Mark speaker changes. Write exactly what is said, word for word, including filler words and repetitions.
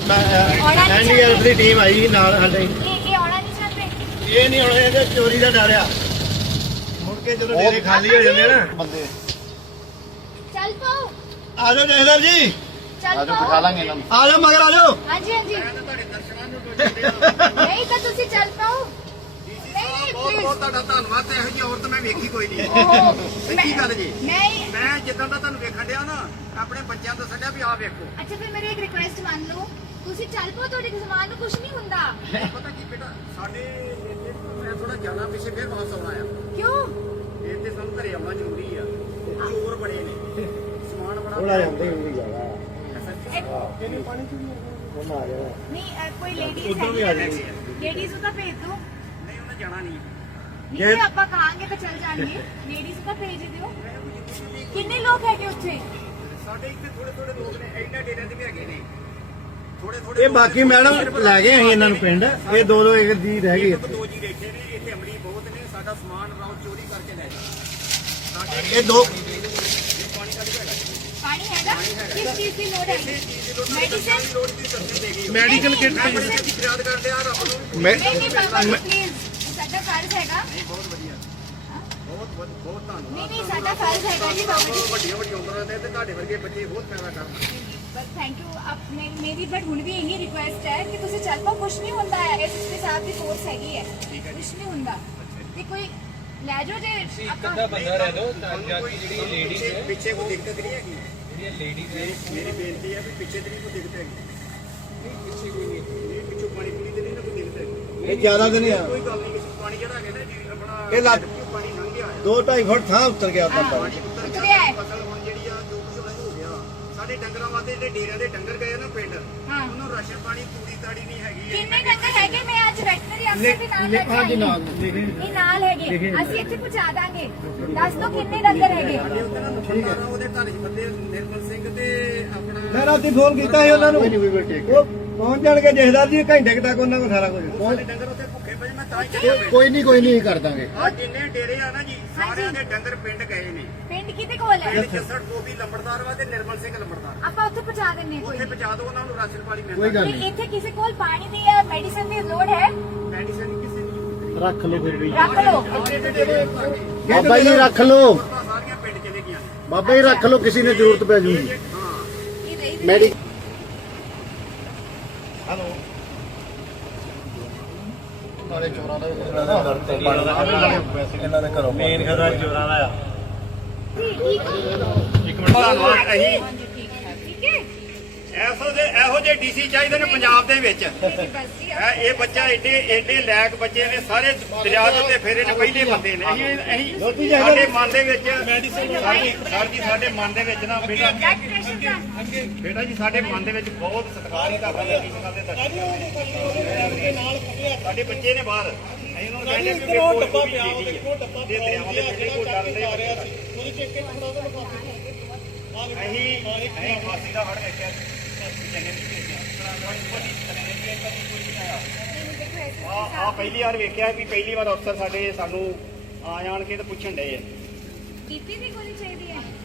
Speaker 1: NDRF ਦੀ team ਆਈ ਨਾਲ ਸਾਡੇ।
Speaker 2: ਇਹ ਇਹ ਆਉਣਾ ਨਹੀਂ ਚਾਹਤੇ।
Speaker 1: ਇਹ ਨਹੀਂ ਹੁਣ ਇਹਦੇ ਚੋਰੀ ਦਾ ਡਰ ਆ। ਮੁੜ ਕੇ ਜਦੋਂ ਡੇਰੇ ਖਾਲੀ ਹੋ ਜਾਂਦੇ ਨਾ ਬੰਦੇ।
Speaker 2: ਚੱਲ ਪਾਓ।
Speaker 1: ਆ ਜਾਓ ਜਹਦਰ ਜੀ।
Speaker 2: ਚੱਲ ਪਾਓ। ਬਿਠਾ
Speaker 1: ਲਾਂਗੇ ਇਹਨਾਂ ਨੂੰ। ਆ ਜਾਓ ਮਗਰ ਆ ਜਾਓ।
Speaker 2: ਹਾਂਜੀ ਹਾਂਜੀ।
Speaker 1: ਤੁਹਾਡੇ ਦਰਸ਼ਨਾਂ ਨੂੰ
Speaker 2: ਨਹੀਂ ਤਾਂ ਤੁਸੀਂ ਚੱਲ ਪਾਓ।
Speaker 3: ਬਹੁਤ ਬਹੁਤ ਤੁਹਾਡਾ ਧੰਨਵਾਦ। ਇਹੋ ਜਿਹੀ ਔਰਤ ਮੈਂ ਵੇਖੀ ਕੋਈ ਨਹੀਂ। ਸੱਚੀ ਗੱਲ ਜੀ।
Speaker 2: ਨਹੀਂ
Speaker 3: ਮੈਂ ਜਿੱਦਾਂ ਦਾ ਤੁਹਾਨੂੰ ਵੇਖਣ ਡਿਆ ਨਾ ਆਪਣੇ ਬੱਚਿਆਂ ਤੋਂ ਸੱਡਿਆ ਵੀ ਆਹ ਵੇਖੋ।
Speaker 2: ਅੱਛਾ ਫਿਰ ਮੇਰੀ ਇੱਕ ਰਿਕੁਐਸਟ ਮੰਨ ਲਓ, ਤੁਸੀਂ ਚੱਲ ਪਾਓ, ਤੁਹਾਡੇ ਸਮਾਨ ਨੂੰ ਕੁਝ ਨਹੀਂ ਹੁੰਦਾ।
Speaker 3: ਪਤਾ ਕੀ ਬੇਟਾ ਸਾਡੇ ਇੱਥੇ ਮੈਂ ਥੋੜਾ ਜ਼ਿਆਦਾ ਪਿੱਛੇ ਫਿਰ ਵਾਪਸ ਆਉਣਾ ਆ।
Speaker 2: ਕਿਉਂ?
Speaker 3: ਇੱਥੇ ਸਾਨੂੰ ਘਰੇ ਆਉਣਾ ਜ਼ਰੂਰੀ ਆ। ਚੋਰ ਬੜੇ ਨੇ, ਸਮਾਨ ਬੜਾ
Speaker 1: ਥੋੜਾ ਜਾਂਦੇ ਹੁੰਦੀ ਜਾਗਾ।
Speaker 3: ਇਹਨੇ ਪਾਣੀ ਚੁਰੀ
Speaker 1: ਉਹਨਾਂ ਆ ਜਾਣਾ।
Speaker 2: ਨਹੀਂ ਅ, ਕੋਈ ਲੇਡੀਜ਼
Speaker 1: ਉੱਧਰ ਵੀ ਆ ਜਾਣੀ।
Speaker 2: ਲੇਡੀਜ਼ ਨੂੰ ਤਾਂ ਭੇਜ ਦਿਓ।
Speaker 3: ਨਹੀਂ ਉਹਨੇ ਜਾਣਾ ਨਹੀਂ।
Speaker 2: ਜੇ ਆਪਾਂ ਕਹਾਂਗੇ ਤਾਂ ਚੱਲ ਜਾਣਗੇ। ਲੇਡੀਜ਼ ਨੂੰ ਤਾਂ ਭੇਜ ਦਿਓ। ਕਿੰਨੇ ਲੋਕ ਹੈਗੇ ਉੱਥੇ?
Speaker 3: ਸਾਡੇ ਇੱਥੇ ਥੋੜੇ ਥੋੜੇ ਲੋਕ ਨੇ, ਇਹਨਾਂ ਡੇਰਿਆਂ ਤੇ ਵੀ ਹੈਗੇ ਨੇ ਥੋੜੇ ਥੋੜੇ।
Speaker 1: ਇਹ ਬਾਕੀ ਮੈਡਮ ਲੈ ਗਏ ਅਸੀਂ ਇਹਨਾਂ ਨੂੰ ਪਿੰਡ। ਇਹ ਦੋ ਦੋ ਇੱਕ ਦੀ ਰਹਿ ਗਈ ਇੱਥੇ।
Speaker 3: ਦੋ ਜੀ ਬੈਠੇ ਨੇ ਇੱਥੇ, ਅਮਲੀ ਬਹੁਤ ਨੇ। ਸਾਡਾ ਸਮਾਨ ਰਾਉ ਚੋਰੀ ਕਰਕੇ ਲੈ ਜਾਂਦੇ।
Speaker 1: ਇਹ ਦੋ
Speaker 2: ਪਾਣੀ ਹੈਗਾ? ਕਿਸ ਚੀਜ਼ ਦੀ ਲੋੜ ਹੈਗੀ? ਮੈਡੀਸਨ?
Speaker 1: ਮੈਡੀਕਲ ਕਿੱਟ
Speaker 3: ਫਰਿਆਦ ਕਰਦੇ ਆ ਰੱਬ ਨੂੰ।
Speaker 1: ਮੈਂ
Speaker 2: ਨਹੀਂ ਨਹੀਂ ਬਾਬਾ ਜੀ ਪਲੀਜ਼, ਸਾਡਾ ਫਰਜ਼ ਹੈਗਾ।
Speaker 3: ਬਹੁਤ ਵਧੀਆ, ਬਹੁਤ ਬਹੁਤ ਬਹੁਤ ਧੰਨਵਾਦ।
Speaker 2: ਨਹੀਂ ਨਹੀਂ ਸਾਡਾ ਫਰਜ਼ ਹੈਗਾ ਜੀ ਬਾਬਾ ਜੀ।
Speaker 3: ਵੱਡੀਆਂ ਵੱਡੀਆਂ ਉਮਰਾਂ ਦੇ ਤੇ ਤੁਹਾਡੇ ਵਰਗੇ ਬੱਚੇ ਬਹੁਤ ਪੈਦਾ ਕਰਨ।
Speaker 2: ਬਸ ਥੈਂਕ ਯੂ। ਆਪ ਮੇਰੀ ਬਟ ਹੁਣ ਵੀ ਇਹੀ ਰਿਕੁਐਸਟ ਹੈ ਕਿ ਤੁਸੀਂ ਚੱਲ ਪਾਓ। ਕੁਝ ਨਹੀਂ ਹੁੰਦਾ ਹੈ। ਐਸਐਸਪੀ ਸਾਹਿਬ ਦੀ ਫੋਰਸ ਹੈਗੀ ਹੈ, ਕੁਝ ਨਹੀਂ ਹੁੰਦਾ। ਤੇ ਕੋਈ ਲੈ ਜਾਓ ਜੇ ਆਪਾਂ
Speaker 4: ਬੰਦਾ ਰਹਿ ਲੋ ਤਾਂ ਕਿ ਜਿਹੜੀ ਲੇਡੀਜ਼ ਹੈ
Speaker 3: ਪਿੱਛੇ ਕੋਈ ਦਿੱਕਤ ਨਹੀਂ ਹੈਗੀ।
Speaker 4: ਜਿਹੜੀਆਂ ਲੇਡੀਜ਼ ਹੈ
Speaker 3: ਮੇਰੀ ਬੇਨਤੀ ਹੈ ਵੀ ਪਿੱਛੇ ਤੇ ਨਹੀਂ ਕੋਈ ਦਿੱਕਤ ਹੈਗੀ। ਨਹੀਂ ਪਿੱਛੇ ਕੋਈ ਨਹੀਂ, ਇਹ ਪਿੱਛੋਂ ਪਾਣੀ ਪੂਰੀ ਤੇ ਨਹੀਂ ਨਾ ਕੋਈ ਦਿੱਕਤ ਹੈਗੀ।
Speaker 1: ਇਹ ਜ਼ਿਆਦਾ ਤੇ ਨਹੀਂ ਆ।
Speaker 3: ਕੋਈ ਗੱਲ ਨਹੀਂ। ਪਾਣੀ ਜਿਹੜਾ ਹੈਗਾ ਨਾ ਜੀ ਆਪਣਾ
Speaker 1: ਇਹ ਲੱਗ
Speaker 3: ਪਾਣੀ ਲੰਘ ਗਿਆ ਹੈ।
Speaker 1: ਦੋ ਢਾਈ ਫੁੱਟ ਥਾਂ ਉੱਤਰ ਗਿਆ ਤਾਂ
Speaker 3: ਪਾਣੀ ਉੱਤਰ
Speaker 2: ਉਤਰਿਆ
Speaker 3: ਗਿਆ।
Speaker 2: ਹੈ।
Speaker 3: ਫਸਲ ਹੁਣ ਜਿਹੜੀ ਆ ਜੋ ਕੁਝ ਹੋਣਾ ਹੋ ਗਿਆ। ਸਾਡੇ ਡੰਗਰਾਂ ਵਾਸਤੇ ਜਿਹੜੇ ਡੇਰਿਆਂ ਦੇ ਡੰਗਰ ਗਏ ਨਾ ਪਿੰਡ,
Speaker 2: ਹਾਂ।
Speaker 3: ਉਹਨੂੰ ਰਾਸ਼ਨ ਪਾਣੀ ਤੂੜੀ ਤਾੜੀ ਨਹੀਂ ਹੈਗੀ।
Speaker 2: ਕਿੰਨੇ ਡੰਗਰ ਹੈਗੇ? ਮੈਂ ਅੱਜ ਵੈਟਰਨਰੀ ਅਫਸਰ ਦੇ ਨਾਲ ਲੈ ਕੇ ਆਈ ਹਾਂ। ਇਹ ਨਾਲ ਹੈਗੇ, ਅਸੀਂ ਇੱਥੇ ਪਹੁੰਚਾ ਦਾਂਗੇ। ਦੱਸ ਦੋ ਕਿੰਨੇ ਡੰਗਰ ਹੈਗੇ?
Speaker 3: ਠੀਕ ਹੈ। ਉਹਦੇ ਘਰ ਚ ਬੰਦੇ ਨਿਰਮਲ ਸਿੰਘ ਤੇ ਆਪਣਾ
Speaker 1: ਮੈਂ ਰਾਤੀ ਫੋਨ ਕੀਤਾ ਸੀ ਉਹਨਾਂ ਨੂੰ। ਉਹ ਪਹੁੰਚ ਜਾਣਗੇ ਜਹਦਰ ਜੀ ਘੰਟੇ ਤੱਕ ਉਹਨਾਂ ਕੋਲ ਸਾਰਾ ਕੁਝ।
Speaker 3: ਸਾਡੇ ਡੰਗਰ ਉੱਥੇ ਭੁੱਖੇ ਪਏ। ਮੈਂ ਤਾਂ ਹੀ ਚੱਲਿਆ ਪਿੰਡ।
Speaker 1: ਕੋਈ ਨਹੀਂ ਕੋਈ ਨਹੀਂ ਕਰ ਦਾਂਗੇ।
Speaker 3: ਆ ਜਿੰਨੇ ਡੇਰੇ ਆ ਨਾ ਜੀ ਸਾਰਿਆਂ ਦੇ ਡੰਗਰ ਪਿੰਡ ਗਏ ਨੇ।
Speaker 2: ਪਿੰਡ ਕਿਹਦੇ ਕੋਲ ਹੈ?
Speaker 3: ਪਿੰਡ ਜੱਸੜ ਗੋਬੀ ਲੰਬੜਦਾਰ ਵਾ ਤੇ ਨਿਰਮਲ ਸਿੰਘ ਲੰਬੜਦਾਰ।
Speaker 2: ਆਪਾਂ ਉੱਥੇ ਪਹੁੰਚਾ ਦਿੰਨੇ ਕੋਈ।
Speaker 3: ਉੱਥੇ ਪਹੁੰਚਾ ਦਿਓ ਉਹਨਾਂ ਨੂੰ ਰਾਸ਼ਨ ਪਾਣੀ
Speaker 1: ਕੋਈ
Speaker 3: ਮਿਲਦਾ।
Speaker 1: ਗੱਲ
Speaker 2: ਤੇ ਇੱਥੇ ਕਿਸੇ ਕੋਲ ਪਾਣੀ ਦੀ ਜਾਂ ਮੈਡੀਸਨ ਦੀ ਲੋੜ ਹੈ?
Speaker 3: ਮੈਡੀਸਨ ਕਿਸੇ ਦੀ
Speaker 1: ਰੱਖ ਲਓ ਫਿਰ ਵੀ।
Speaker 2: ਰੱਖ ਲਓ।
Speaker 1: ਬਾਬਾ ਜੀ ਰੱਖ ਲਓ।
Speaker 3: ਸਾਰੀਆਂ ਪਿੰਡ ਚਲੇ ਗਈਆਂ ਨੇ।
Speaker 1: ਬਾਬਾ ਜੀ ਰੱਖ ਲਓ, ਕਿਸੇ ਨੇ ਜ਼ਰੂਰਤ ਪੈ ਜੂਗੀ।
Speaker 3: ਹਾਂ
Speaker 2: ਇਹ ਰਹੀ
Speaker 1: ਮੈਡੀ ਹਲੋ ਨਾਲੇ ਚੋਰਾਂ ਦਾ ਇਹਨਾਂ ਦੇ ਘਰੋਂ ਮੇਨ ਖਤਰਾ ਚੋਰਾਂ ਦਾ ਆ।
Speaker 2: ਠੀਕ ਠੀਕ
Speaker 3: ਇੱਕ ਮਿੰਟ ਧੰਨਵਾਦ। ਅਸੀਂ
Speaker 2: ਹਾਂਜੀ ਠੀਕ ਹੈ ਠੀਕ ਹੈ।
Speaker 3: ਐਸੋ ਦੇ ਇਹੋ ਜਿਹੇ ਡੀਸੀ ਚਾਹੀਦੇ ਨੇ ਪੰਜਾਬ ਦੇ ਵਿੱਚ।
Speaker 2: ਮੇਰੀ ਬਸ ਜੀ
Speaker 3: ਇਹ ਇਹ ਬੱਚਾ ਏਡੇ ਏਡੇ ਲੈਕ ਬੱਚੇ ਨੇ। ਸਾਰੇ ਦਰਿਆ ਦੇ ਉੱਤੇ ਫੇਰੇ ਨੇ ਪਹਿਲੇ ਬੰਦੇ ਨੇ। ਅਸੀਂ ਅਸੀਂ ਸਾਡੇ ਮਨ ਦੇ ਵਿੱਚ ਸਾਡੀ ਸਰ ਜੀ ਸਾਡੇ ਮਨ ਦੇ ਵਿੱਚ ਨਾ ਬੇਟਾ
Speaker 2: ਬਲੱਡ ਪ੍ਰੈਸ਼ਰ ਦਾ
Speaker 3: ਬੇਟਾ ਜੀ ਸਾਡੇ ਮਨ ਦੇ ਵਿੱਚ ਬਹੁਤ ਸਤਿਕਾਰ ਹੈ ਤੁਹਾਡਾ ਲੇਡੀ ਸਿੰਘਾਂ ਦੇ ਤੱਕ। ਸਾਡੇ ਬੱਚੇ ਨੇ ਬਾਹਰ। ਅਸੀਂ ਉਹਨਾਂ ਨੂੰ ਕਹਿੰਦੇ ਕਿ ਕੋਈ ਡੱਬਾ ਪਿਆ ਉਹ ਡੱਬਾ ਤੇ ਦਰਿਆਵਾਂ ਦੇ ਪਿੰਡੇ ਕੋਈ ਡਰਦੇ ਆ ਰਿਹਾ ਸੀ। ਉਹਦੇ ਚ ਇੱਕ ਥੋੜਾ ਜਿਹਾ ਲਫਾਫੇ ਅਸੀਂ ਅਸੀਂ ਫਾਸੀ ਦਾ ਹੜ ਵੇਖਿਆ ਆ ਪਹਿਲੀ ਵਾਰ ਵੇਖਿਆ ਵੀ ਪਹਿਲੀ ਵਾਰ ਅਫਸਰ ਸਾਡੇ ਸਾਨੂੰ ਆ ਜਾਣ ਕੇ ਤੇ ਪੁੱਛਣ ਡਏ ਆ।
Speaker 2: ਬੀਪੀ ਦੀ ਗੋਲੀ ਚਾਹੀਦੀ ਹੈ?